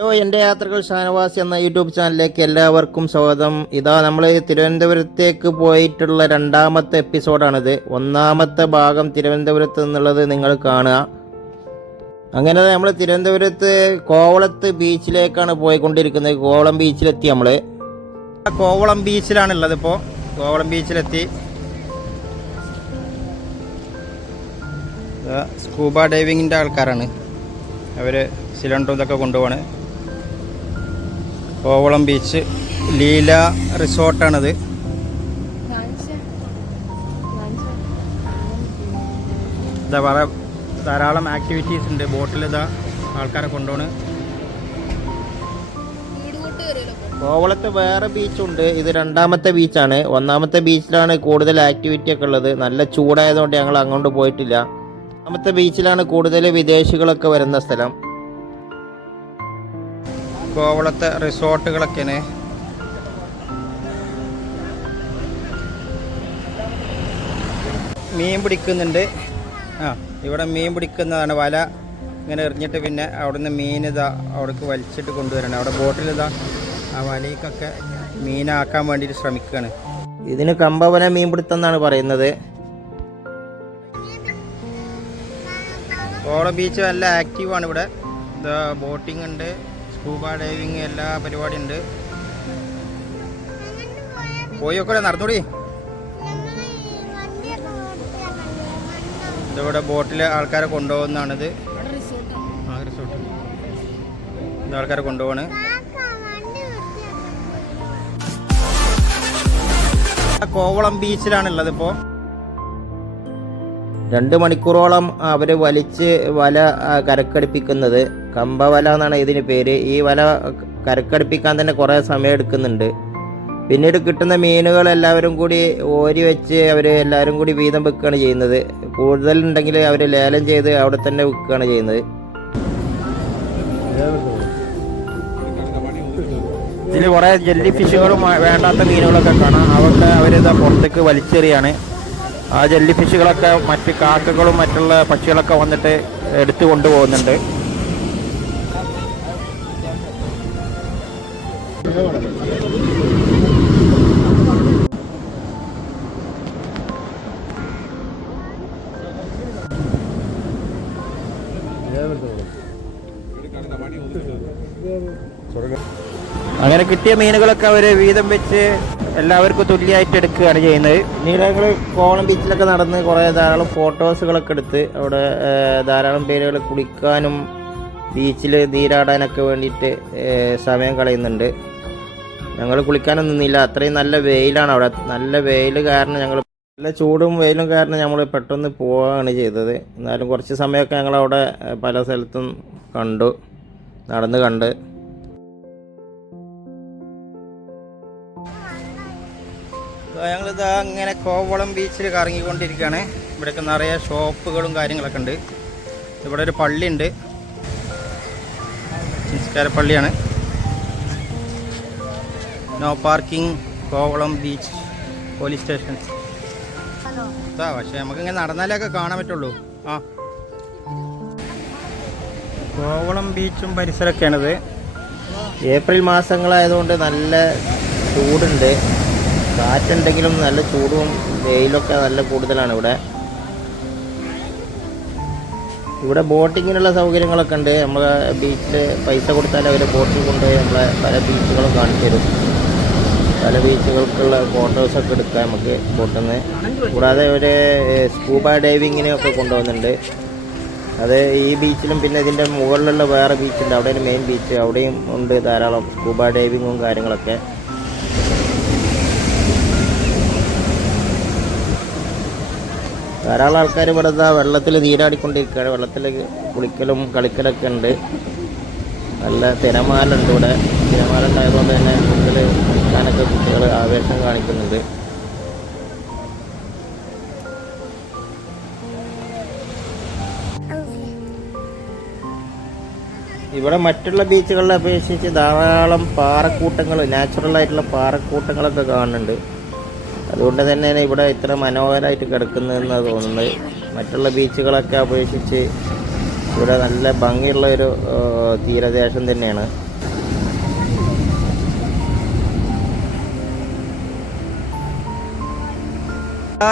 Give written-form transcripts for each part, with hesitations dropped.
Hello, എൻ്റെ യാത്രകൾ ഷാനവാസ് എന്ന യൂട്യൂബ് ചാനലിലേക്ക് എല്ലാവർക്കും സ്വാഗതം. ഇതാ നമ്മൾ തിരുവനന്തപുരത്തേക്ക് പോയിട്ടുള്ള രണ്ടാമത്തെ എപ്പിസോഡാണിത്. ഒന്നാമത്തെ ഭാഗം തിരുവനന്തപുരത്ത് നിന്നുള്ളത് നിങ്ങൾ കാണുക. അങ്ങനെ നമ്മൾ തിരുവനന്തപുരത്ത് കോവളത്ത് ബീച്ചിലേക്കാണ് പോയിക്കൊണ്ടിരിക്കുന്നത്. കോവളം ബീച്ചിലെത്തി. നമ്മൾ കോവളം ബീച്ചിലാണുള്ളത്. ഇപ്പോൾ കോവളം ബീച്ചിലെത്തി. സ്കൂബ ഡൈവിങ്ങിൻ്റെ ആൾക്കാരാണ് അവർ. സിലിണ്ടറും ഇതൊക്കെ കൊണ്ടുപോവാണ്. കോവളം ബീച്ച് ലീല റിസോർട്ടാണത്. ഇതാ വേറെ ധാരാളം ആക്ടിവിറ്റീസ് ഉണ്ട്. ബോട്ടിൽ ഇതാ ആൾക്കാരെ കൊണ്ടുപോണ്. കോവളത്ത് വേറെ ബീച്ചുണ്ട്. ഇത് രണ്ടാമത്തെ ബീച്ചാണ്. ഒന്നാമത്തെ ബീച്ചിലാണ് കൂടുതൽ ആക്ടിവിറ്റി ഒക്കെ ഉള്ളത്. നല്ല ചൂടായതുകൊണ്ട് ഞങ്ങൾ അങ്ങോട്ട് പോയിട്ടില്ല. രണ്ടാമത്തെ ബീച്ചിലാണ് കൂടുതൽ വിദേശികളൊക്കെ വരുന്ന സ്ഥലം. കോവളത്തെ റിസോർട്ടുകളൊക്കെയാണ്. മീൻ പിടിക്കുന്നുണ്ട്. ഇവിടെ മീൻ പിടിക്കുന്നതാണ്. വല ഇങ്ങനെ എറിഞ്ഞിട്ട് പിന്നെ അവിടുന്ന് മീൻ ഇതാ അവിടേക്ക് വലിച്ചിട്ട് കൊണ്ടുവരണം. അവിടെ ബോട്ടിൽ ഇതാ ആ വലയ്ക്കൊക്കെ മീനാക്കാൻ വേണ്ടിയിട്ട് ശ്രമിക്കുകയാണ്. ഇതിന് കമ്പവല മീൻ പിടുത്തം എന്നാണ് പറയുന്നത്. കോവളം ബീച്ച് നല്ല ആക്റ്റീവാണ്. ഇവിടെ ഇതാ ബോട്ടിംഗ് ഉണ്ട്, സ്കൂബ ഡൈവിങ്, എല്ലാ പരിപാടിയും ഉണ്ട്. പോയൊക്കെ നടന്നൂടി. ഇതിവിടെ ബോട്ടിൽ ആൾക്കാരെ കൊണ്ടുപോകുന്നതാണിത്. റിസോർട്ട് ഇത് ആൾക്കാരെ കൊണ്ടുപോവാണ്. കോവളം ബീച്ചിലാണുള്ളത്. ഇപ്പോൾ 2 മണിക്കൂറോളം അവർ വലിച്ച് വല കരക്കടിപ്പിക്കുന്നത്. കമ്പവല എന്നാണ് ഇതിന് പേര്. ഈ വല കരക്കടിപ്പിക്കാൻ തന്നെ കുറേ സമയം എടുക്കുന്നുണ്ട്. പിന്നീട് കിട്ടുന്ന മീനുകൾ എല്ലാവരും കൂടി ഓരി വെച്ച് അവർ എല്ലാവരും കൂടി വീതം വെക്കുകയാണ് ചെയ്യുന്നത്. കൂടുതലുണ്ടെങ്കിൽ അവർ ലേലം ചെയ്ത് അവിടെ തന്നെ വിൽക്കുകയാണ് ചെയ്യുന്നത്. ഇതിൽ കുറേ ജെല്ലി ഫിഷുകളും വേണ്ടാത്ത മീനുകളൊക്കെ കാണാം. അവർക്ക് അവരിത് പുറത്തേക്ക് വലിച്ചെറിയാണ്. ആ ജെല്ലി ഫിഷുകളൊക്കെ മറ്റ് കാക്കകളും മറ്റുള്ള പക്ഷികളൊക്കെ വന്നിട്ട് എടുത്തു കൊണ്ടുപോകുന്നുണ്ട്. അങ്ങനെ കിട്ടിയ മീനുകളൊക്കെ അവർ വീതം വെച്ച് എല്ലാവർക്കും തുല്യമായിട്ട് എടുക്കുകയാണ് ചെയ്യുന്നത്. പിന്നീട് ഞങ്ങൾ കോവളം ബീച്ചിലൊക്കെ നടന്ന് കുറേ ധാരാളം ഫോട്ടോസുകളൊക്കെ എടുത്ത് അവിടെ ധാരാളം പേരുകൾ കുളിക്കാനും ബീച്ചിൽ നീരാടാനൊക്കെ വേണ്ടിയിട്ട് സമയം കളയുന്നുണ്ട്. ഞങ്ങൾ കുളിക്കാനൊന്നും നിന്നില്ല. അത്രയും നല്ല വെയിലാണ് അവിടെ. നല്ല വെയിൽ കാരണം ഞങ്ങൾ നല്ല ചൂടും വെയിലും കാരണം നമ്മൾ പെട്ടെന്ന് പോവുകയാണ് ചെയ്തത്. എന്നാലും കുറച്ച് സമയമൊക്കെ ഞങ്ങളവിടെ പല സ്ഥലത്തും നടന്ന് കണ്ട്. ഞങ്ങളിതാ അങ്ങനെ കോവളം ബീച്ചിൽ കറങ്ങിക്കൊണ്ടിരിക്കുകയാണ്. ഇവിടെയൊക്കെ നിറയെ ഷോപ്പുകളും കാര്യങ്ങളൊക്കെ ഉണ്ട്. ഇവിടെ ഒരു പള്ളിയുണ്ട്, സംസ്കാര പള്ളിയാണ്. No parking Kovalam beach police station. പക്ഷേ നമുക്കിങ്ങനെ നടന്നാലൊക്കെ കാണാൻ പറ്റുള്ളൂ. കോവളം ബീച്ചും പരിസരമൊക്കെയാണിത്. ഏപ്രിൽ മാസങ്ങളായതുകൊണ്ട് നല്ല ചൂടുണ്ട്. കാറ്റുണ്ടെങ്കിലും നല്ല ചൂടും വെയിലൊക്കെ നല്ല കൂടുതലാണ് ഇവിടെ. ഇവിടെ ബോട്ടിങ്ങിനുള്ള സൗകര്യങ്ങളൊക്കെ ഉണ്ട്. നമ്മളെ ബീച്ചിൽ പൈസ കൊടുത്താൽ അവർ ബോട്ടിൽ കൊണ്ടുപോയി നമ്മളെ പല ബീച്ചുകളും കാണിച്ചു തരും. പല ബീച്ചുകൾക്കുള്ള ഫോട്ടോസൊക്കെ എടുക്കാം നമുക്ക് ബോട്ടിൽ നിന്ന്. കൂടാതെ ഒരു സ്കൂബ ഡൈവിങ്ങിനൊക്കെ കൊണ്ടുപോകുന്നുണ്ട്. അത് ഈ ബീച്ചിലും പിന്നെ ഇതിൻ്റെ മുകളിലുള്ള വേറെ ബീച്ചുണ്ട്. അവിടെയാണ് മെയിൻ ബീച്ച്. അവിടെയും ഉണ്ട് ധാരാളം സ്കൂബ ഡൈവിങ്ങും കാര്യങ്ങളൊക്കെ. ധാരാളം ആൾക്കാർ ഇവിടെ വെള്ളത്തിൽ നീരാടിക്കൊണ്ടിരിക്കുകയാണ്. വെള്ളത്തിൽ കുളിക്കലും കളിക്കലൊക്കെ ഉണ്ട്. നല്ല തിരമാല ഉണ്ട് ഇവിടെ. തിരമാല ഉണ്ടായതുകൊണ്ട് തന്നെ കൂടുതൽ കുളിക്കാനൊക്കെ കുട്ടികൾ ആവേശം കാണിക്കുന്നുണ്ട്. ഇവിടെ മറ്റുള്ള ബീച്ചുകളെ അപേക്ഷിച്ച് ധാരാളം പാറക്കൂട്ടങ്ങൾ, നാച്ചുറലായിട്ടുള്ള പാറക്കൂട്ടങ്ങളൊക്കെ കാണുന്നുണ്ട്. അതുകൊണ്ട് തന്നെയാണ് ഇവിടെ ഇത്ര മനോഹരമായിട്ട് കിടക്കുന്നതെന്നാണ് തോന്നുന്നത്. മറ്റുള്ള ബീച്ചുകളൊക്കെ അപേക്ഷിച്ച് ഇവിടെ നല്ല ഭംഗിയുള്ള ഒരു തീരദേശം തന്നെയാണ്.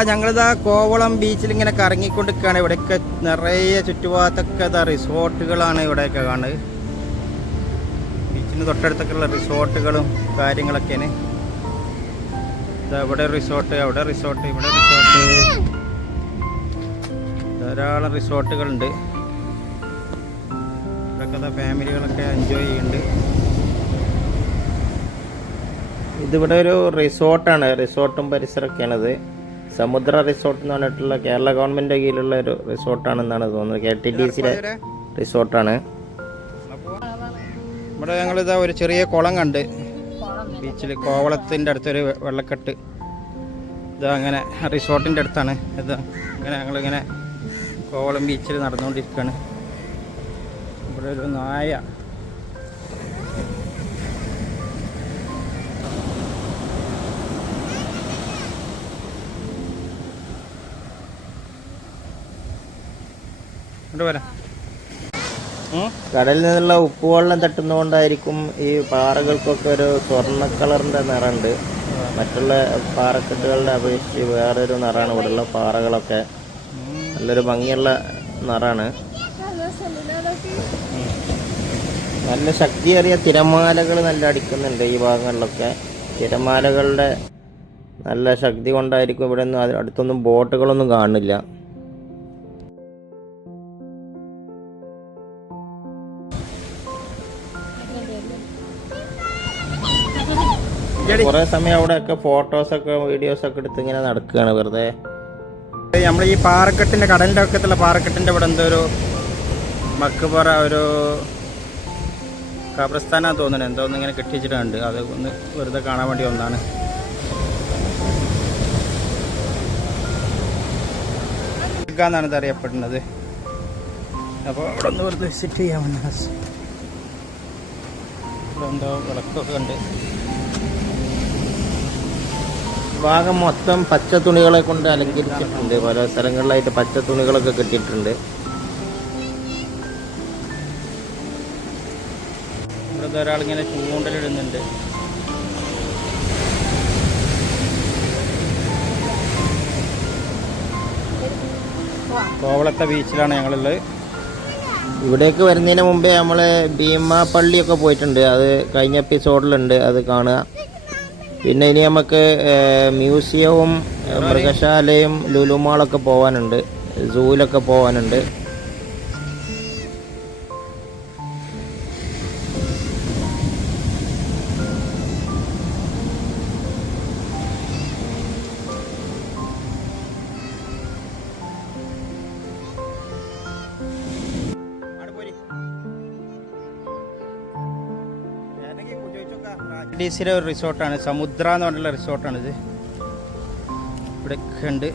ഞങ്ങളിതാ കോവളം ബീച്ചിൽ ഇങ്ങനെ കറങ്ങിക്കൊണ്ടിരിക്കുകയാണ്. ഇവിടെയൊക്കെ നിറയെ ചുറ്റുഭാഗത്തൊക്കെ റിസോർട്ടുകളാണ് ഇവിടെയൊക്കെ കാണുന്നത്. ബീച്ചിന് തൊട്ടടുത്തൊക്കെയുള്ള റിസോർട്ടുകളും കാര്യങ്ങളൊക്കെയാണ്. ഇവിടെ റിസോർട്ട്, അവിടെ റിസോർട്ട്, ഇവിടെ റിസോർട്ട്, ധാരാളം റിസോർട്ടുകളുണ്ട്. ഇവിടെയൊക്കെ ഫാമിലികളൊക്കെ എൻജോയ് ചെയ്യുന്നുണ്ട്. ഇതിവിടെ ഒരു റിസോർട്ടാണ്, റിസോർട്ടും പരിസരമൊക്കെയാണത്. സമുദ്ര റിസോർട്ട് എന്ന് പറഞ്ഞിട്ടുള്ള കേരള ഗവൺമെൻറ് കീഴിലുള്ള ഒരു റിസോർട്ടാണെന്നാണ് തോന്നുന്നത്. KTDCയിലെ റിസോർട്ടാണ്. ഇവിടെ ഞങ്ങളിതാ ഒരു ചെറിയ കുളം കണ്ട് ബീച്ചിൽ, കോവളത്തിൻ്റെ അടുത്തൊരു വെള്ളക്കെട്ട്. ഇതാ അങ്ങനെ റിസോർട്ടിൻ്റെ അടുത്താണ്. ഇതാ ഇങ്ങനെ ഞങ്ങളിങ്ങനെ കോവളം ബീച്ചിൽ നടന്നുകൊണ്ടിരിക്കുകയാണ്. ഇവിടെ ഒരു നായ, കടലിൽ നിന്നുള്ള ഉപ്പുവെള്ളം തട്ടുന്നതുകൊണ്ടായിരിക്കും ഈ പാറകൾക്കൊക്കെ ഒരു സ്വർണ്ണ കളറിൻ്റെ നിറമുണ്ട്. മറ്റുള്ള പാറക്കെട്ടുകളുടെ അപേക്ഷിച്ച് വേറൊരു നിറമാണ് ഇവിടെയുള്ള പാറകളൊക്കെ. നല്ലൊരു ഭംഗിയുള്ള നിറമാണ്. നല്ല ശക്തിയേറിയ തിരമാലകൾ നല്ല അടിക്കുന്നുണ്ട് ഈ ഭാഗങ്ങളിലൊക്കെ. തിരമാലകളുടെ നല്ല ശക്തി കൊണ്ടായിരിക്കും ഇവിടെ ഒന്നും അടുത്തൊന്നും ബോട്ടുകളൊന്നും കാണുന്നില്ല. കുറേ സമയം അവിടെയൊക്കെ ഫോട്ടോസൊക്കെ വീഡിയോസൊക്കെ എടുത്ത് ഇങ്ങനെ നടക്കുകയാണ് വെറുതെ. നമ്മൾ ഈ പാറക്കെട്ടിൻ്റെ, കടലിൻ്റെ ഒക്കത്തുള്ള പാറക്കെട്ടിൻ്റെ ഇവിടെ എന്തോ ഒരു മക്ബറ, ഒരു ഖബർസ്ഥാനാന്ന് തോന്നുന്നത്, എന്തോ ഒന്ന് ഇങ്ങനെ കെട്ടിച്ചിട്ടുണ്ട്. അത് ഒന്ന് വെറുതെ കാണാൻ വേണ്ടി ഒന്നാണ്. എന്നാണ് ഇത് അറിയപ്പെടുന്നത്. അപ്പോൾ ഇവിടെ ഒന്ന് വെറുതെ വിസിറ്റ് ചെയ്യാൻ വന്ന ഇവിടെ എന്തോ വിളക്കൊക്കെ ഉണ്ട്. ഭാഗം മൊത്തം പച്ച തുണികളെ കൊണ്ട് അലങ്കരിച്ചിട്ടുണ്ട്. പല സ്ഥലങ്ങളിലായിട്ട് പച്ച തുണികളൊക്കെ കെട്ടിയിട്ടുണ്ട്. ഇവിടെ ഒരാളിങ്ങനെ ചൂണ്ടലിടുന്നുണ്ട്. കോവളത്തെ ബീച്ചിലാണ് ഞങ്ങളുള്ളത്. ഇവിടേക്ക് വരുന്നതിന് മുമ്പേ നമ്മൾ ഭീമാപ്പള്ളിയൊക്കെ പോയിട്ടുണ്ട്. അത് കഴിഞ്ഞ എപ്പിസോഡിലുണ്ട്, അത് കാണുക. പിന്നെ ഇനി നമുക്ക് മ്യൂസിയവും മൃഗശാലയും ലുലു മാളൊക്കെ പോകാനുണ്ട്, സൂവിലൊക്കെ പോകാനുണ്ട്. KTDCയിലെ ഒരു റിസോർട്ടാണ്, സമുദ്ര എന്ന് പറഞ്ഞിട്ടുള്ള റിസോർട്ടാണിത്. ഇവിടെയൊക്കെ ഉണ്ട്,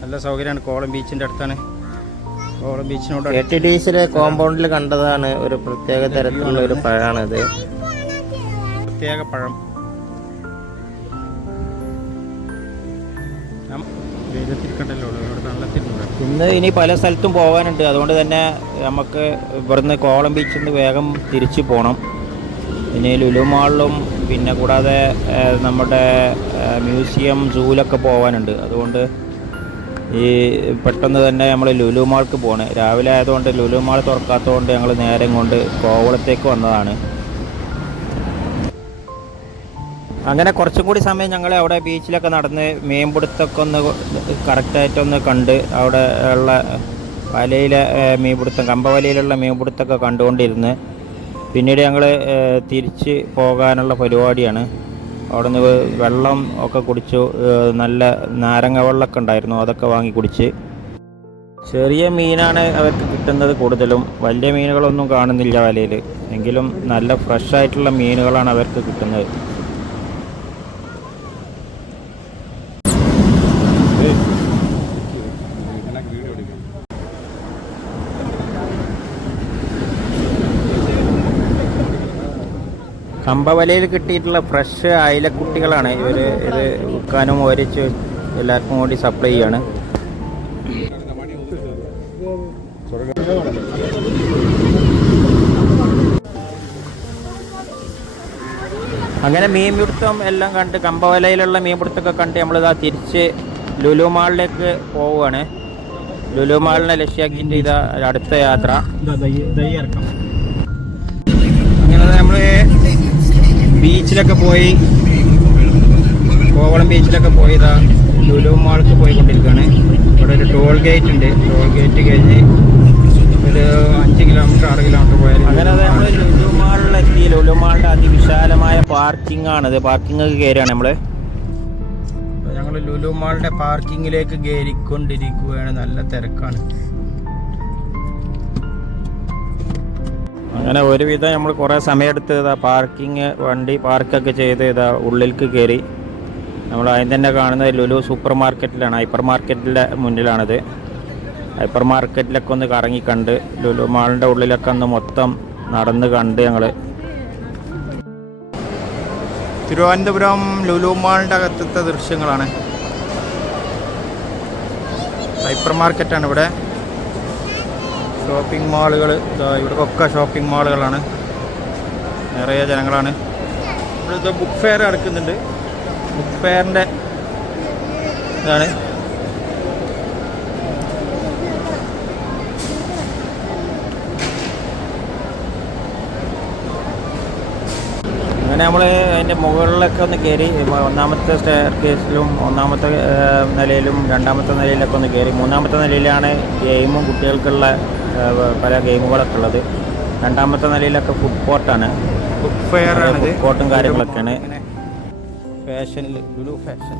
നല്ല സൗകര്യമാണ്. കോവളം ബീച്ചിൻ്റെ അടുത്താണ്. കോവളം ബീച്ചിനോട് KTDCയിലെ കോമ്പൗണ്ടിൽ കണ്ടതാണ്. ഒരു പ്രത്യേക തരത്തിലുള്ള ഒരു പഴമാണിത്, പ്രത്യേക പഴം. ഇന്ന് ഇനി പല സ്ഥലത്തും പോകാനുണ്ട്. അതുകൊണ്ട് തന്നെ നമുക്ക് ഇവിടുന്ന് കോവളം ബീച്ചിൽ നിന്ന് വേഗം തിരിച്ചു പോകണം. ഇനി ലുലു മാളിലും പിന്നെ കൂടാതെ നമ്മുടെ മ്യൂസിയം, സൂവിലൊക്കെ പോകാനുണ്ട്. അതുകൊണ്ട് ഈ പെട്ടെന്ന് തന്നെ നമ്മൾ ലുലു മാൾക്ക് പോകണം. രാവിലെ ആയതുകൊണ്ട് ലുലു മാൾ തുറക്കാത്തതുകൊണ്ട് ഞങ്ങൾ നേരം കൊണ്ട് കോവളത്തേക്ക് വന്നതാണ്. അങ്ങനെ കുറച്ചും കൂടി സമയം ഞങ്ങൾ അവിടെ ബീച്ചിലൊക്കെ നടന്ന് മീൻപിടുത്തമൊക്കെ ഒന്ന് കറക്റ്റായിട്ടൊന്ന് കണ്ട്, അവിടെ ഉള്ള വലയിലെ മീൻപിടുത്തം, കമ്പവലയിലുള്ള മീൻപിടുത്തമൊക്കെ കണ്ടുകൊണ്ടിരുന്ന് പിന്നീട് ഞങ്ങൾ തിരിച്ച് പോകാനുള്ള പരിപാടിയാണ്. അവിടെ നിന്ന് വെള്ളം ഒക്കെ കുടിച്ചു. നല്ല നാരങ്ങ വെള്ളമൊക്കെ ഉണ്ടായിരുന്നു, അതൊക്കെ വാങ്ങി കുടിച്ച്. ചെറിയ മീനാണ് അവർക്ക് കിട്ടുന്നത് കൂടുതലും. വലിയ മീനുകളൊന്നും കാണുന്നില്ല വലയിൽ. എങ്കിലും നല്ല ഫ്രഷായിട്ടുള്ള മീനുകളാണ് അവർക്ക് കിട്ടുന്നത്. കമ്പവലയിൽ കിട്ടിയിട്ടുള്ള ഫ്രഷ് അയിലക്കുട്ടികളാണ് ഇത് വിൽക്കാനും ഒരച്ച് എല്ലാവർക്കും കൂടി സപ്ലൈ ചെയ്യാണ്. അങ്ങനെ മീൻപിടുത്തം എല്ലാം കണ്ട് കമ്പവലയിലുള്ള മീൻപിടുത്തമൊക്കെ കണ്ട് നമ്മളിതാ തിരിച്ച് ലുലു മാളിലേക്ക് പോവുകയാണ്. ലുലു മാളിനെ ലക്ഷ്യാക്കിയിട്ട് ഇതാ അടുത്ത യാത്ര. അങ്ങനെ നമ്മൾ ബീച്ചിലൊക്കെ പോയി, കോവളം ബീച്ചിലൊക്കെ പോയി ഇതാ ലുലു മാൾക്ക് പോയിക്കൊണ്ടിരിക്കുകയാണ്. ഇവിടെ ഒരു ടോൾ ഗേറ്റ് ഉണ്ട്. ടോൾ ഗേറ്റ് കഴിഞ്ഞ് ഒരു 5 കിലോമീറ്റർ 6 കിലോമീറ്റർ പോയാൽ അങ്ങനെ നമ്മൾ ലുലു മാളിലെത്തി. ലുലു മാളിൻ്റെ അതിവിശാലമായ പാർക്കിംഗ് ആണിത്. പാർക്കിംഗ് കയറിയാണ് ഞങ്ങൾ ലുലു മാളിൻ്റെ പാർക്കിങ്ങിലേക്ക് കയറിക്കൊണ്ടിരിക്കുകയാണ്. നല്ല തിരക്കാണ്. അങ്ങനെ ഒരുവിധം നമ്മൾ കുറേ സമയമെടുത്ത് ഇതാ പാർക്കിങ് വണ്ടി പാർക്കൊക്കെ ചെയ്ത് ഇതാ ഉള്ളിലേക്ക് കയറി. നമ്മൾ അതിന് തന്നെ കാണുന്നത് ലുലു സൂപ്പർ മാർക്കറ്റിലാണ്. ഹൈപ്പർ മാർക്കറ്റിൻ്റെ മുന്നിലാണിത്. ഹൈപ്പർ മാർക്കറ്റിലൊക്കെ ഒന്ന് കറങ്ങി കണ്ട് ലുലു മാളിൻ്റെ ഉള്ളിലൊക്കെ ഒന്ന് മൊത്തം നടന്ന് കണ്ട് ഞങ്ങൾ തിരുവനന്തപുരം ലുലു മാളിൻ്റെ അകത്തത്തെ ദൃശ്യങ്ങളാണ്. ഹൈപ്പർ മാർക്കറ്റാണ് ഇവിടെ. ഷോപ്പിംഗ് മാളുകൾ ഇവിടെ ഒക്കെ ഷോപ്പിംഗ് മാളുകളാണ്. നിറയെ ജനങ്ങളാണ്. ഇവിടുത്തെ ബുക്ക് ഫെയർ നടക്കുന്നുണ്ട്. ബുക്ക് ഫെയറിൻ്റെ ഇതാണ്. അങ്ങനെ നമ്മൾ അതിൻ്റെ മുകളിലൊക്കെ ഒന്ന് കയറി. ഒന്നാമത്തെ സ്റ്റെയർ കേസിലും ഒന്നാമത്തെ നിലയിലും രണ്ടാമത്തെ നിലയിലൊക്കെ ഒന്ന് കയറി. മൂന്നാമത്തെ നിലയിലാണ് ഗെയിമും കുട്ടികൾക്കുള്ള പല ഗെയിമുകളൊക്കെ ഉള്ളത്. രണ്ടാമത്തെ നിലയിലൊക്കെ ഫുഡ് കോർട്ടാണ്. ഫുഡ് ഫെയർ ആണ്. ഫുഡ് കോർട്ടും കാര്യങ്ങളൊക്കെയാണ്. ഫാഷനിൽ ലുലു ഫാഷൻ,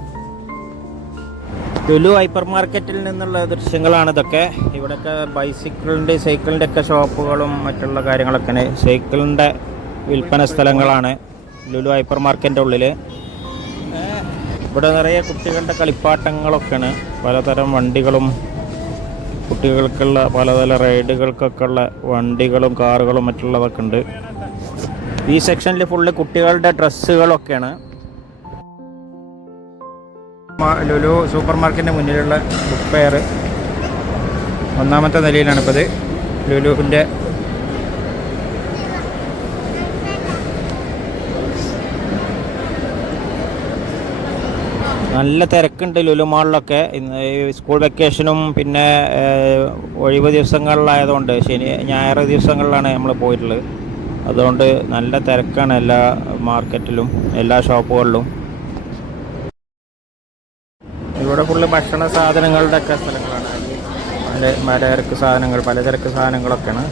ലുലു ഹൈപ്പർ മാർക്കറ്റിൽ നിന്നുള്ള ദൃശ്യങ്ങളാണ് ഇതൊക്കെ. ഇവിടെയൊക്കെ ബൈസിക്കിളിൻ്റെ സൈക്കിളിൻ്റെ ഒക്കെ ഷോപ്പുകളും മറ്റുള്ള കാര്യങ്ങളൊക്കെയാണ്. സൈക്കിളിൻ്റെ വിൽപ്പന സ്ഥലങ്ങളാണ് ലുലു ഹൈപ്പർ മാർക്കറ്റിൻ്റെ ഉള്ളിൽ. ഇവിടെ നിറയെ കുട്ടികളുടെ കളിപ്പാട്ടങ്ങളൊക്കെയാണ്. പലതരം വണ്ടികളും കുട്ടികൾക്കുള്ള പലതരം റൈഡുകൾക്കൊക്കെ ഉള്ള വണ്ടികളും കാറുകളും മറ്റുള്ളതൊക്കെ ഉണ്ട്. ഈ സെക്ഷനിൽ ഫുള്ള് കുട്ടികളുടെ ഡ്രസ്സുകളൊക്കെയാണ്. ലുലു സൂപ്പർ മാർക്കറ്റിൻ്റെ മുന്നിലുള്ള ബുക്ക് ഫെയർ ഒന്നാമത്തെ നിലയിലാണ് ഇപ്പോൾ ഇത്. ലുലുവിൻ്റെ നല്ല തിരക്കുണ്ട് ലുലു മാളിലൊക്കെ. ഇന്ന് സ്കൂൾ വെക്കേഷനും പിന്നെ ഒഴിവ് ദിവസങ്ങളിലായതുകൊണ്ട് ഞായർ ദിവസങ്ങളിലാണ് നമ്മൾ പോയിട്ടുള്ളത്. അതുകൊണ്ട് നല്ല തിരക്കാണ് എല്ലാ മാർക്കറ്റിലും എല്ലാ ഷോപ്പുകളിലും. ഇവിടെ ഫുള്ള് ഭക്ഷണ സാധനങ്ങളുടെ ഒക്കെ സ്ഥലങ്ങളാണ്. പലചരക്ക് സാധനങ്ങൾ പലചരക്ക് സാധനങ്ങളൊക്കെയാണ്.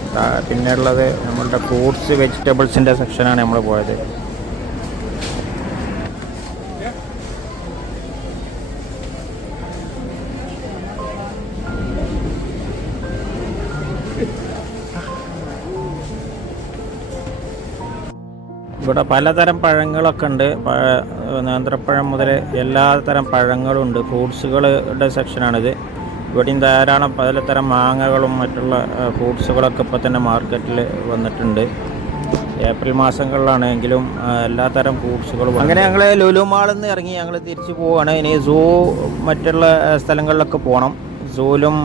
പിന്നെ ഉള്ളത് നമ്മളുടെ ഫ്രൂട്ട്സ് വെജിറ്റബിൾസിൻ്റെ സെക്ഷനാണ് നമ്മൾ പോയത്. ഇവിടെ പലതരം പഴങ്ങളൊക്കെ ഉണ്ട്. നേന്ത്രപ്പഴം മുതൽ എല്ലാതരം പഴങ്ങളും ഉണ്ട്. ഫ്രൂട്ട്സുകളുടെ സെക്ഷനാണിത്. ഇവിടെയും ധാരാളം പലതരം മാങ്ങകളും മറ്റുള്ള ഫ്രൂട്ട്സുകളൊക്കെ ഇപ്പോൾ തന്നെ മാർക്കറ്റിൽ വന്നിട്ടുണ്ട്. ഏപ്രിൽ മാസങ്ങളിലാണെങ്കിലും എല്ലാത്തരം ഫ്രൂട്ട്സുകളും. അങ്ങനെ ഞങ്ങൾ ലുലു മാളിൽ നിന്ന് ഇറങ്ങി ഞങ്ങൾ തിരിച്ചു പോവുകയാണ്. ഇനി സൂ മറ്റുള്ള സ്ഥലങ്ങളിലൊക്കെ പോകണം. സൂലും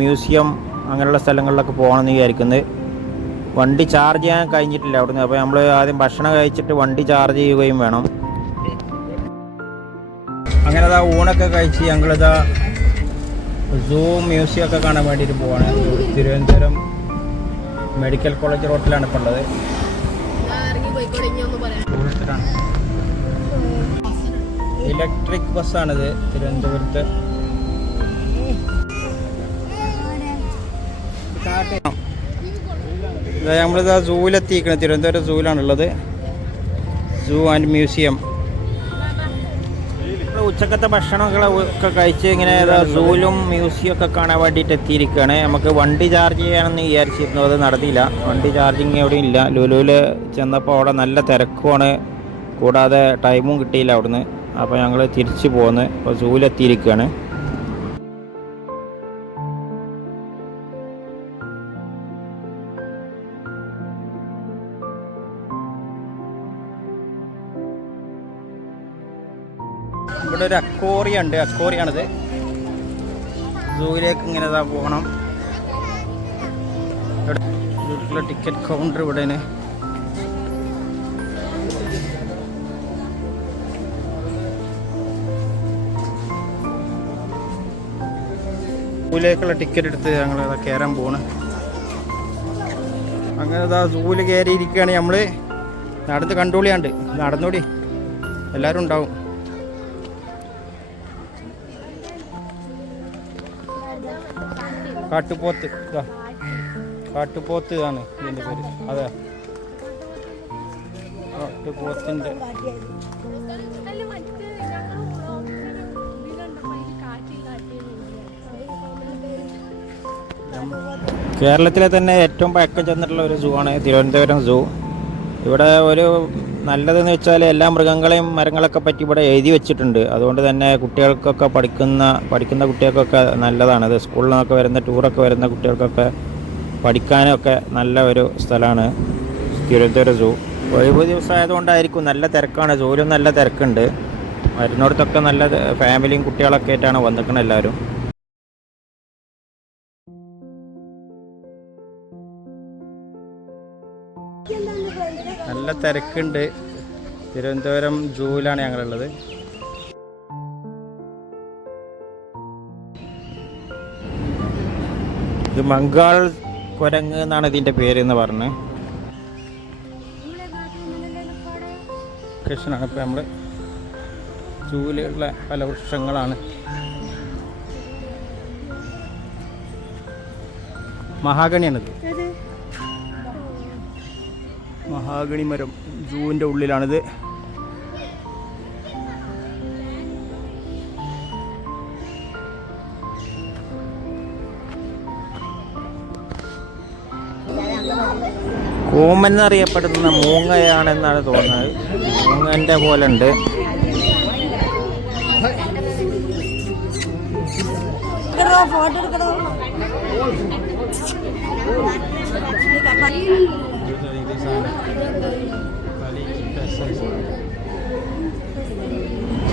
മ്യൂസിയം അങ്ങനെയുള്ള സ്ഥലങ്ങളിലൊക്കെ പോകണമെന്ന് വിചാരിക്കുന്നത്. വണ്ടി ചാർജ് ചെയ്യാൻ കഴിഞ്ഞിട്ടില്ല അവിടുന്ന്. അപ്പോൾ നമ്മൾ ആദ്യം ഭക്ഷണം കഴിച്ചിട്ട് വണ്ടി ചാർജ് ചെയ്യുകയും വേണം. അങ്ങനെ അതാ ഊണൊക്കെ കഴിച്ച് ഞങ്ങളിതാ സൂ മ്യൂസിയം ഒക്കെ കാണാൻ വേണ്ടിയിട്ട് പോവാണ്. തിരുവനന്തപുരം മെഡിക്കൽ കോളേജ് റോഡിലാണ് ഇപ്പോൾ ഉള്ളത്. ഇലക്ട്രിക് ബസ്സാണിത് തിരുവനന്തപുരത്ത്. നമ്മളിതാ സൂവിലെത്തിയിരിക്കുന്നത്. തിരുവനന്തപുരം സൂവിലാണുള്ളത്. സൂ ആൻഡ് മ്യൂസിയം. ഉച്ചക്കത്തെ ഭക്ഷണങ്ങളൊക്കെ കഴിച്ച് ഇങ്ങനെ സൂലും മ്യൂസിയം ഒക്കെ കാണാൻ വേണ്ടിയിട്ട് എത്തിയിരിക്കുകയാണ്. നമുക്ക് വണ്ടി ചാർജ് ചെയ്യാനെന്ന് വിചാരിച്ചിരുന്നു, അത് നടന്നില്ല. വണ്ടി ചാർജിങ് എവിടെയും ഇല്ല. ലുലുവിൽ ചെന്നപ്പോൾ അവിടെ നല്ല തിരക്കുമാണ്. കൂടാതെ ടൈമും കിട്ടിയില്ല അവിടുന്ന്. അപ്പോൾ ഞങ്ങൾ തിരിച്ചു പോന്ന് ഇപ്പോൾ സൂവിലെത്തിയിരിക്കുകയാണ്. ഇവിടെ ഒരു അക്വേറിയം ഉണ്ട്. അക്വേറിയാണിത്. സൂവിലേക്ക് ഇങ്ങനെ പോകണം. വീട്ടിലെ ടിക്കറ്റ് കൗണ്ടർ ഇവിടെ. സൂവിലേക്കുള്ള ടിക്കറ്റ് എടുത്ത് ഞങ്ങൾ കയറാൻ പോണ്. അങ്ങനെ സൂവിൽ കയറിയിരിക്കുകയാണ് നമ്മൾ. നടന്ന് കണ്ടോളിയാണ്ട് നടന്നോടി, എല്ലാവരും ഉണ്ടാവും. കാട്ടുപോത്ത്, കാട്ടുപോത്ത് ആണ് ഇതിൻ്റെ പേര്. അതെ, കാട്ടുപോത്തിൻ്റെ കേരളത്തിലെ തന്നെ ഏറ്റവും പഴക്കം ചെന്നിട്ടുള്ള ഒരു സൂ ആണ് തിരുവനന്തപുരം സൂ. ഇവിടെ ഒരു നല്ലതെന്ന് വെച്ചാൽ എല്ലാ മൃഗങ്ങളെയും മരങ്ങളൊക്കെ പറ്റി ഇവിടെ എഴുതി വെച്ചിട്ടുണ്ട്. അതുകൊണ്ട് തന്നെ കുട്ടികൾക്കൊക്കെ പഠിക്കുന്ന കുട്ടികൾക്കൊക്കെ നല്ലതാണത്. സ്കൂളിൽ നിന്നൊക്കെ വരുന്ന ടൂറൊക്കെ വരുന്ന കുട്ടികൾക്കൊക്കെ പഠിക്കാനൊക്കെ നല്ല ഒരു സ്ഥലമാണ് തിരുവനന്തപുരം സൂ. ഒഴിവ് ദിവസമായതുകൊണ്ടായിരിക്കും നല്ല തിരക്കാണ്. സൂവിലും നല്ല തിരക്കുണ്ട്. വരുന്നിടത്തൊക്കെ നല്ല ഫാമിലിയും കുട്ടികളൊക്കെ ആയിട്ടാണ് വന്നിരിക്കുന്നത് എല്ലാവരും. നല്ല തിരക്കുണ്ട്. തിരുവനന്തപുരം സൂവിലാണ് ഞങ്ങളുള്ളത്. ഇത് മംഗാൾ കുരങ്ങ് എന്നാണ് ഇതിൻ്റെ പേര് എന്ന് പറഞ്ഞ്. കൃഷ്ണനാണ് ഇപ്പോൾ നമ്മൾ സൂവിലുള്ള പല വൃക്ഷങ്ങളാണ്. മഹാഗണിയാണിത്, മഹാഗണി മരം സൂവിൻ്റെ ഉള്ളിലാണിത്. കൂമൻ എന്നറിയപ്പെടുന്ന മൂങ്ങയാണെന്നാണ് തോന്നുന്നത്. മൂങ്ങൻ്റെ പോലെ ഉണ്ട്.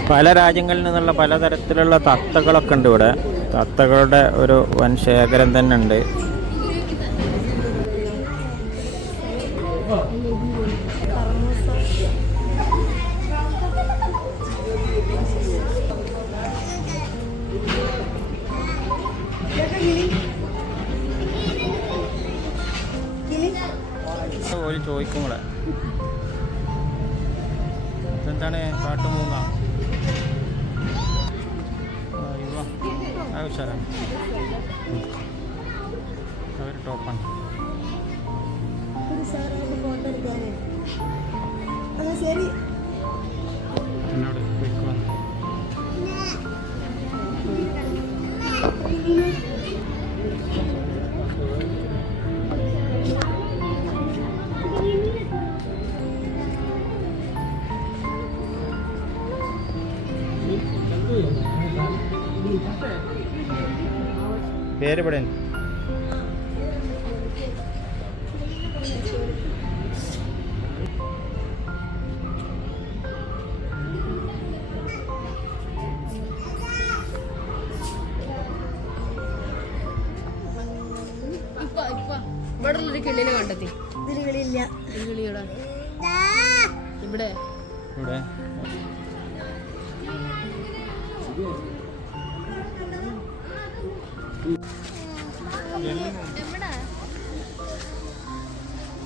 പല രാജ്യങ്ങളിൽ നിന്നുള്ള പലതരത്തിലുള്ള തത്തകളൊക്കെ ഉണ്ട് ഇവിടെ. തത്തകളുടെ ഒരു വൻ ശേഖരം തന്നെ ഉണ്ട്. ചോദിക്കും കൂടെ എന്താണ് കാട്ടുമൂങ്ങ ഉഷാറാണ്. അവർ ടോപ്പാണ്. എന്നോട് പേര് ഇവിടെ ഇവിടെ കിളിനെ കണ്ടെത്തി. ഇതിൽ കിളിയില്ല. കിളിയുടെ ഇവിടെ ഇവിടെ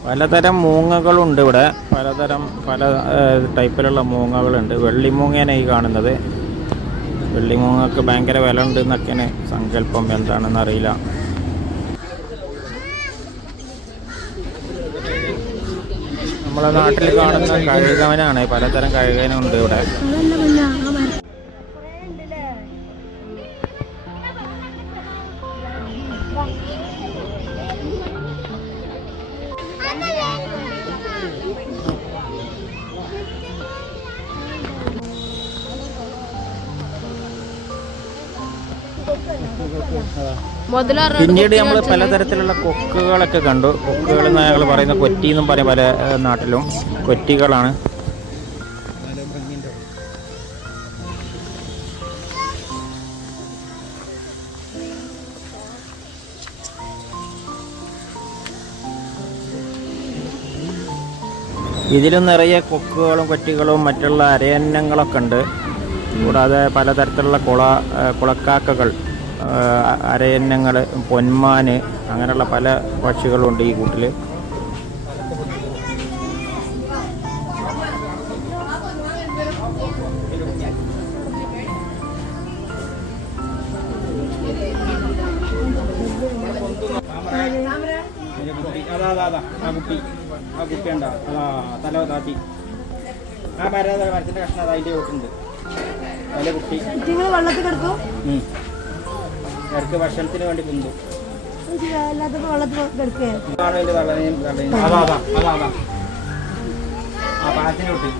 പലതരം മൂങ്ങകളുണ്ട് ഇവിടെ. പല ടൈപ്പിലുള്ള മൂങ്ങകളുണ്ട്. വെള്ളിമൂങ്ങയാണ് ഈ കാണുന്നത്. വെള്ളിമൂങ്ങക്ക് ഭയങ്കര വില ഉണ്ട് എന്നൊക്കെയാണ് സങ്കല്പം. എന്താണെന്ന് അറിയില്ല. നമ്മളെ നാട്ടിൽ കാണുന്ന കഴുകവനാണ്. പലതരം കഴുകനുണ്ട് ഇവിടെ. പിന്നീട് നമ്മൾ പലതരത്തിലുള്ള കൊക്കുകളൊക്കെ കണ്ടു. കൊക്കുകൾ എന്ന് ഞങ്ങൾ പറയുന്ന കൊറ്റി എന്നും പറയും പല നാട്ടിലും. കൊറ്റികളാണ്. ഇതിലും നിറയെ കൊക്കുകളും കൊറ്റികളും മറ്റുള്ള അരയന്നങ്ങളൊക്കെ ഉണ്ട്. കൂടാതെ പലതരത്തിലുള്ള കുളക്കാക്കകൾ അരയന്നങ്ങൾ, പൊന്മാൻ, അങ്ങനെയുള്ള പല പക്ഷികളുണ്ട് ഈ കൂട്ടിൽ. മരത്തിന്റെ കഷ്ണം അതിൻ്റെ കൂട്ടുണ്ട്. അതിലെ കുട്ടി വെള്ളത്തിൽ കിടക്കും. ഇടയ്ക്ക് ഭക്ഷണത്തിന് വേണ്ടി കുന്തും. വെള്ളത്തിൽ കിടക്കുക. പഴത്തിന് കുട്ടി.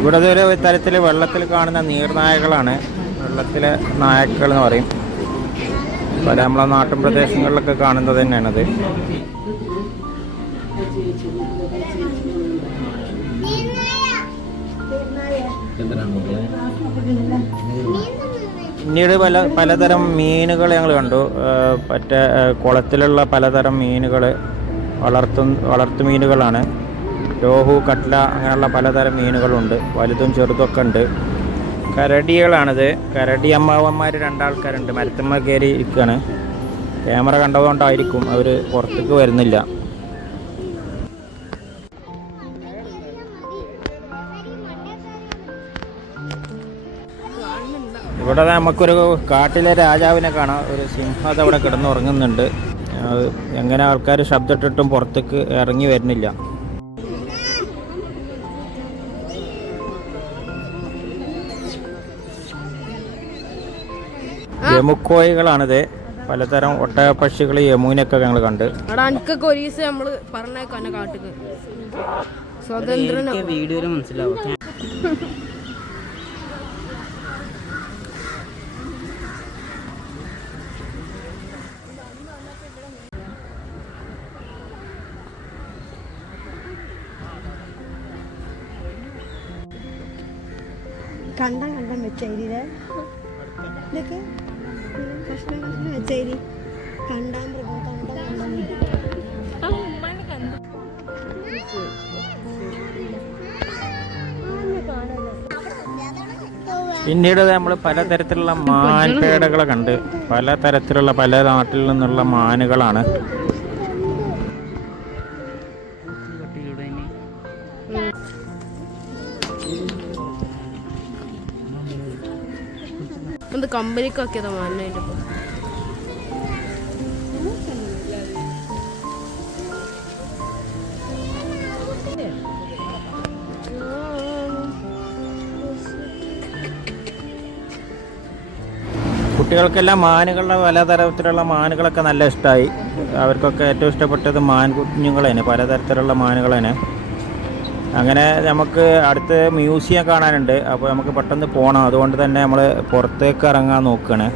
ഇവിടെ ഒരു തരത്തിൽ വെള്ളത്തിൽ കാണുന്ന നീർനായകളാണ്. വെള്ളത്തിലെ നായക്കൾ എന്ന് പറയും. പല നമ്മളെ നാട്ടിൻ പ്രദേശങ്ങളിലൊക്കെ കാണുന്നത് തന്നെയാണത്. പിന്നീട് പലതരം മീനുകൾ ഞങ്ങൾ കണ്ടു. മറ്റേ കുളത്തിലുള്ള പലതരം മീനുകൾ, വളർത്തു മീനുകളാണ്. രോഹു, കട്ല, അങ്ങനെയുള്ള പലതരം മീനുകളുണ്ട്. വലുതും ചെറുതൊക്കെ ഉണ്ട്. കരടികളാണിത്. കരടി അമ്മാവന്മാർ 2 ആൾക്കാരുണ്ട്. മരത്തമ്മ കയറി ഇരിക്കുകയാണ്. ക്യാമറ കണ്ടതുകൊണ്ടായിരിക്കും അവർ പുറത്തേക്ക് വരുന്നില്ല. ഇവിടെ നമുക്കൊരു കാട്ടിലെ രാജാവിനെ കാണാം. ഒരു സിംഹം അവിടെ കിടന്നുറങ്ങുന്നുണ്ട്. എങ്ങനെ ആൾക്കാർ ശബ്ദമിട്ടിട്ടും പുറത്തേക്ക് ഇറങ്ങി വരുന്നില്ല. യമുക്കോയികളാണിത്. പലതരം ഒട്ടകപ്പക്ഷികൾ, യമുനൊക്കെ ഞങ്ങൾ കണ്ട്. വീഡിയോയിൽ മനസ്സിലാവും. കണ്ടം വെച്ചേരിയിലെ ഇതൊക്കെ കഷ്ണം വെച്ചേരി കണ്ടാൻ പിന്നീട് നമ്മൾ പലതരത്തിലുള്ള മാൻപേടകളെ കണ്ട്. പലതരത്തിലുള്ള പല നാട്ടിൽ നിന്നുള്ള മാനുകളാണ്. കമ്പനിക്കൊക്കെ മാനായിട്ട് കുട്ടികൾക്കെല്ലാം മാനുകളുടെ പലതരത്തിലുള്ള മാനുകളൊക്കെ നല്ല ഇഷ്ടമായി. അവർക്കൊക്കെ ഏറ്റവും ഇഷ്ടപ്പെട്ടത് മാൻ കുഞ്ഞുങ്ങളേനെ, പലതരത്തിലുള്ള മാനുകളേനെ. അങ്ങനെ നമുക്ക് അടുത്ത് മ്യൂസിയം കാണാനുണ്ട്. അപ്പോൾ നമുക്ക് പെട്ടെന്ന് പോകണം. അതുകൊണ്ട് തന്നെ നമ്മൾ പുറത്തേക്ക് ഇറങ്ങാൻ നോക്കുകയാണ്.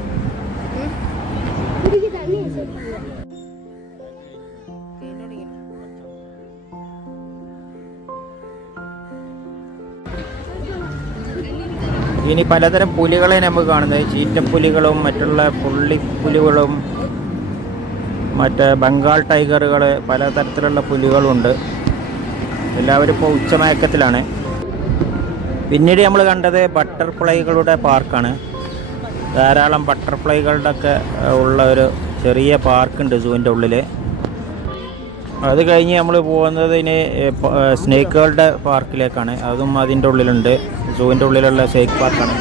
ഇനി പലതരം പുലികളെ നമുക്ക് കാണുന്നത്. ചീറ്റപ്പുലികളും മറ്റുള്ള പുള്ളിപ്പുലികളും മറ്റേ ബംഗാൾ ടൈഗറുകൾ, പലതരത്തിലുള്ള പുലികളുണ്ട്. എല്ലാവരും ഇപ്പോൾ ഉച്ചമയക്കത്തിലാണ്. പിന്നീട് നമ്മൾ കണ്ടത് ബട്ടർഫ്ലൈകളുടെ പാർക്കാണ്. ധാരാളം ബട്ടർഫ്ലൈകളുടെ ഒക്കെ ഉള്ള ഒരു ചെറിയ പാർക്കുണ്ട് സൂവിൻ്റെ ഉള്ളിൽ. അത് കഴിഞ്ഞ് നമ്മൾ പോകുന്നത് ഇനി സ്നേക്കുകളുടെ പാർക്കിലേക്കാണ്. അതും അതിൻ്റെ ഉള്ളിലുണ്ട്. സൂവിൻ്റെ ഉള്ളിലുള്ള സ്നേക്ക് പാർക്കാണ്.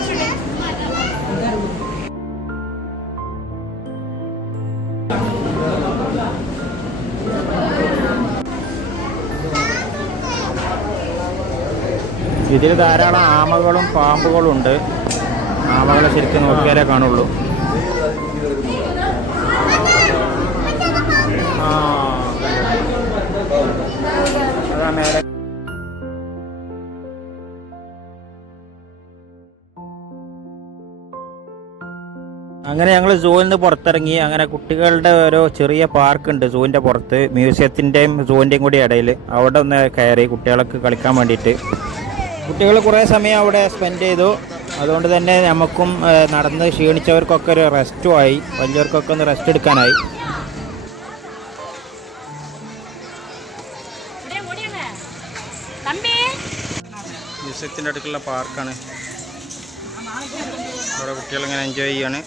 ഇതിൽ ധാരാളം ആമകളും പാമ്പുകളും ഉണ്ട്. ആമകളെ ശരിക്കും നോക്കിയാലേ കാണുള്ളൂ. അതാ മേലെ. അങ്ങനെ ഞങ്ങൾ സൂവിൽ നിന്ന് പുറത്തിറങ്ങി. അങ്ങനെ കുട്ടികളുടെ ഒരു ചെറിയ പാർക്കുണ്ട് സൂവിൻ്റെ പുറത്ത്, മ്യൂസിയത്തിൻ്റെയും സൂവിൻ്റെയും കൂടി ഇടയിൽ. അവിടെ ഒന്ന് കയറി കുട്ടികൾക്ക് കളിക്കാൻ വേണ്ടിയിട്ട്. കുട്ടികൾ കുറേ സമയം അവിടെ സ്പെൻഡ് ചെയ്തു. അതുകൊണ്ട് തന്നെ നമുക്കും നടന്ന് ക്ഷീണിച്ചവർക്കൊക്കെ ഒരു റെസ്റ്റുമായി, വലിയവർക്കൊക്കെ ഒന്ന് റെസ്റ്റ് എടുക്കാനായി. മ്യൂസിയത്തിൻ്റെ അടുത്തുള്ള പാർക്കാണ്. അവിടെ കുട്ടികളിങ്ങനെ എൻജോയ് ചെയ്യാണ്.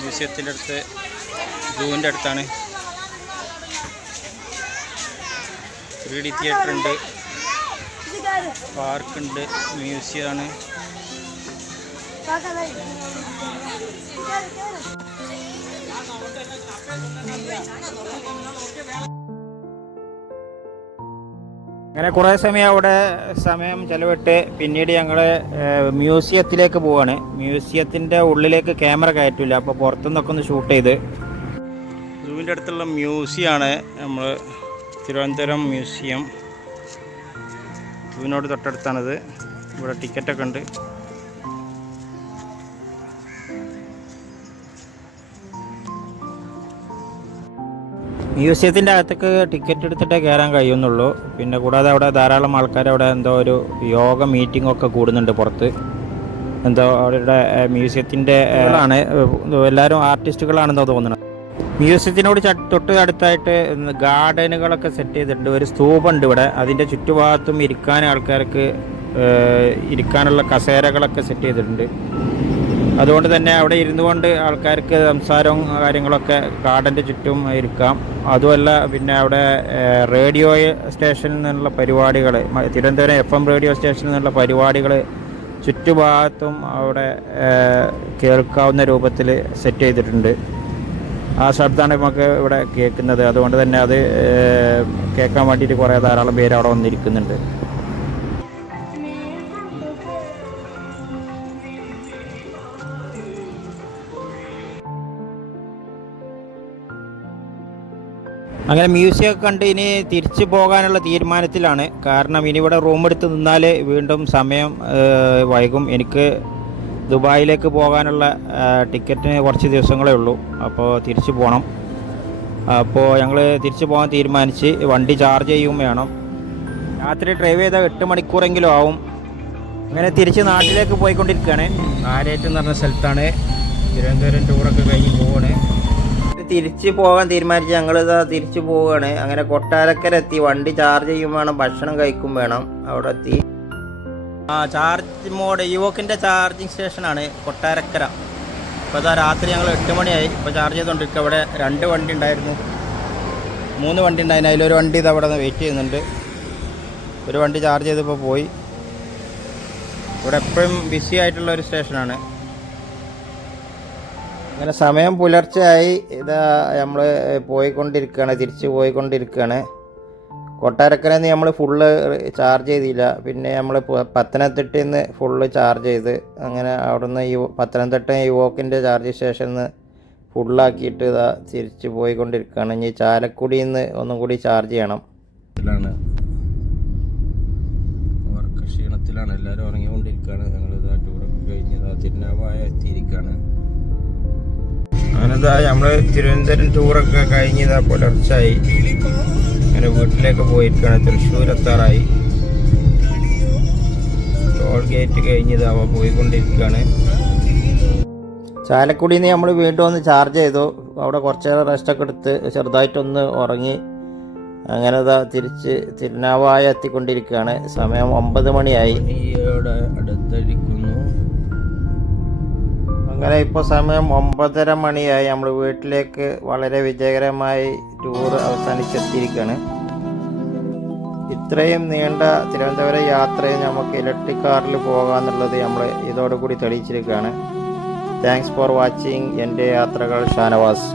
മ്യൂസിയത്തിൻ്റെ അടുത്ത് സൂവിൻ്റെ അടുത്താണ്. 3D തിയേറ്റർ ഉണ്ട്, പാർക്കുണ്ട്, മ്യൂസിയമാണ്. അങ്ങനെ കുറേ സമയം അവിടെ ചെലവിട്ട് പിന്നീട് ഞങ്ങൾ മ്യൂസിയത്തിലേക്ക് പോവാണ്. മ്യൂസിയത്തിൻ്റെ ഉള്ളിലേക്ക് ക്യാമറ കയറ്റില്ല, അപ്പോൾ പുറത്തുനിന്നൊക്കെ ഒന്ന് ഷൂട്ട് ചെയ്ത്. സൂവിൻ്റെ അടുത്തുള്ള മ്യൂസിയമാണ് നമ്മൾ തിരുവനന്തപുരം മ്യൂസിയം. സൂവിനോട് തൊട്ടടുത്താണിത്. ഇവിടെ ടിക്കറ്റൊക്കെ ഉണ്ട്. മ്യൂസിയത്തിൻ്റെ അകത്തേക്ക് ടിക്കറ്റ് എടുത്തിട്ടേ കയറാൻ കഴിയുന്നുള്ളൂ. പിന്നെ കൂടാതെ അവിടെ ധാരാളം ആൾക്കാർ അവിടെ എന്തോ ഒരു യോഗ മീറ്റിംഗ് ഒക്കെ കൂടുന്നുണ്ട് പുറത്ത്. എന്തോ അവരുടെ മ്യൂസിയത്തിൻ്റെ ആണ്, എല്ലാവരും ആർട്ടിസ്റ്റുകളാണെന്നോ തോന്നുന്നത്. മ്യൂസിയത്തിനോട് തൊട്ട് അടുത്തായിട്ട് ഗാർഡനുകളൊക്കെ സെറ്റ് ചെയ്തിട്ടുണ്ട്. ഒരു സ്തൂപമുണ്ട് ഇവിടെ. അതിൻ്റെ ചുറ്റുഭാഗത്തും ആൾക്കാർക്ക് ഇരിക്കാനുള്ള കസേരകളൊക്കെ സെറ്റ് ചെയ്തിട്ടുണ്ട്. അതുകൊണ്ട് തന്നെ അവിടെ ഇരുന്നു കൊണ്ട് ആൾക്കാർക്ക് സംസാരവും കാര്യങ്ങളൊക്കെ ഗാർഡൻ്റെ ചുറ്റും ഇരിക്കാം. അതുമല്ല, പിന്നെ അവിടെ റേഡിയോ സ്റ്റേഷനിൽ നിന്നുള്ള പരിപാടികൾ, തിരുവനന്തപുരം FM റേഡിയോ സ്റ്റേഷനിൽ നിന്നുള്ള പരിപാടികൾ ചുറ്റുഭാഗത്തും അവിടെ കേൾക്കാവുന്ന രൂപത്തിൽ സെറ്റ് ചെയ്തിട്ടുണ്ട്. ആ ശബ്ദമാണ് നമുക്ക് ഇവിടെ കേൾക്കുന്നത്. അതുകൊണ്ട് തന്നെ അത് കേൾക്കാൻ വേണ്ടിയിട്ട് കുറേ ധാരാളം പേര് അവിടെ വന്നിരിക്കുന്നുണ്ട്. അങ്ങനെ മ്യൂസിയം ഒക്കെ കണ്ട് ഇനി തിരിച്ചു പോകാനുള്ള തീരുമാനത്തിലാണ്. കാരണം ഇനി ഇവിടെ റൂം എടുത്ത് നിന്നാൽ വീണ്ടും സമയം വൈകും. എനിക്ക് ദുബായിലേക്ക് പോകാനുള്ള ടിക്കറ്റിന് കുറച്ച് ദിവസങ്ങളേ ഉള്ളൂ. അപ്പോൾ തിരിച്ചു പോകണം. അപ്പോൾ ഞങ്ങൾ തിരിച്ചു പോകാൻ തീരുമാനിച്ച് വണ്ടി ചാർജ് ചെയ്യും വേണം. രാത്രി ഡ്രൈവ് ചെയ്താൽ 8 മണിക്കൂറെങ്കിലും ആവും. അങ്ങനെ തിരിച്ച് നാട്ടിലേക്ക് പോയിക്കൊണ്ടിരിക്കുകയാണ്. ആരേറ്റ് എന്ന് പറഞ്ഞ സ്ഥലത്താണ്. തിരുവനന്തപുരം ടൂറൊക്കെ കഴിഞ്ഞ് പോവാണ്. തിരിച്ച് പോകാൻ തീരുമാനിച്ച് ഞങ്ങളിതാ തിരിച്ചു പോവുകയാണ്. അങ്ങനെ കൊട്ടാരക്കര എത്തി. വണ്ടി ചാർജ് ചെയ്യും വേണം, ഭക്ഷണം കഴിക്കും വേണം. അവിടെ എത്തി. ചാർജ് മോഡ് യുവോക്കിൻ്റെ ചാർജിങ് സ്റ്റേഷനാണ് കൊട്ടാരക്കര. ഇപ്പോൾ ഇതാ രാത്രി ഞങ്ങൾ 8 മണിയായി. ഇപ്പോൾ ചാർജ് ചെയ്തുകൊണ്ടിരിക്കുക. ഇവിടെ 2 വണ്ടി ഉണ്ടായിരുന്നു, 3 വണ്ടി ഉണ്ടായിരുന്നു. അതിലൊരു വണ്ടി ഇത് അവിടെ വെയിറ്റ് ചെയ്യുന്നുണ്ട്. ഒരു വണ്ടി ചാർജ് ചെയ്തപ്പോൾ പോയി. ഇവിടെ എപ്പോഴും ബിസി ആയിട്ടുള്ള ഒരു സ്റ്റേഷനാണ്. അങ്ങനെ സമയം പുലർച്ചയായി. ഇതാ നമ്മൾ പോയിക്കൊണ്ടിരിക്കുകയാണ്, തിരിച്ച് പോയിക്കൊണ്ടിരിക്കുകയാണ്. കൊട്ടാരക്കരയിൽ നിന്ന് നമ്മൾ ഫുള്ള് ചാർജ് ചെയ്തില്ല. പിന്നെ നമ്മൾ പത്തനംതിട്ടയിൽ നിന്ന് ഫുള്ള് ചാർജ് ചെയ്ത് അങ്ങനെ അവിടുന്ന് പത്തനംതിട്ട യുവോക്കിൻ്റെ ചാർജ് സ്റ്റേഷനിൽ നിന്ന് ഫുള്ളാക്കിയിട്ട് ഇതാ തിരിച്ച് പോയിക്കൊണ്ടിരിക്കുകയാണ്. ഇനി ചാലക്കുടിയിൽ നിന്ന് ഒന്നും കൂടി ചാർജ് ചെയ്യണം. വർക്ക് ക്ഷീണത്തിലാണ്, എല്ലാവരും ഉറങ്ങിക്കൊണ്ടിരിക്കുകയാണ്. ഞങ്ങളിതാ ടൂറൊക്കെ കഴിഞ്ഞ് ഇതാ തിരുനാവായ എത്തിയിരിക്കുകയാണ്. അങ്ങനെതാ നമ്മൾ തിരുവനന്തപുരം ടൂറൊക്കെ കഴിഞ്ഞ് ഇതാ പുലർച്ചയായി. അങ്ങനെ വീട്ടിലേക്ക് പോയിരിക്കുകയാണ്. തൃശ്ശൂരെത്താറായി. ടോൾ ഗേറ്റ് കഴിഞ്ഞ് ഇതാ പോയിക്കൊണ്ടിരിക്കുകയാണ്. ചാലക്കുടിയിൽ നിന്ന് നമ്മൾ വീണ്ടും ഒന്ന് ചാർജ് ചെയ്തു. അവിടെ കുറച്ചേരം റെസ്റ്റൊക്കെ എടുത്ത് ചെറുതായിട്ടൊന്ന് ഉറങ്ങി. അങ്ങനെ ഇതാ തിരിച്ച് തിരുനാവായ എത്തിക്കൊണ്ടിരിക്കുകയാണ്. സമയം 9 മണിയായി. അടുത്തിരിക്കുന്നു. അങ്ങനെ ഇപ്പോൾ സമയം 9:30 മണിയായി. നമ്മൾ വീട്ടിലേക്ക് വളരെ വിജയകരമായി ടൂർ അവസാനിച്ചെത്തിയിരിക്കുകയാണ്. ഇത്രയും നീണ്ട തിരുവനന്തപുരം യാത്രയിൽ നമുക്ക് ഇലക്ട്രിക് കാറിൽ പോകാമെന്നുള്ളത് നമ്മൾ ഇതോടുകൂടി തെളിയിച്ചിരിക്കുകയാണ്. താങ്ക്സ് ഫോർ വാച്ചിങ് എൻ്റെ യാത്രകൾ ഷാനവാസ്.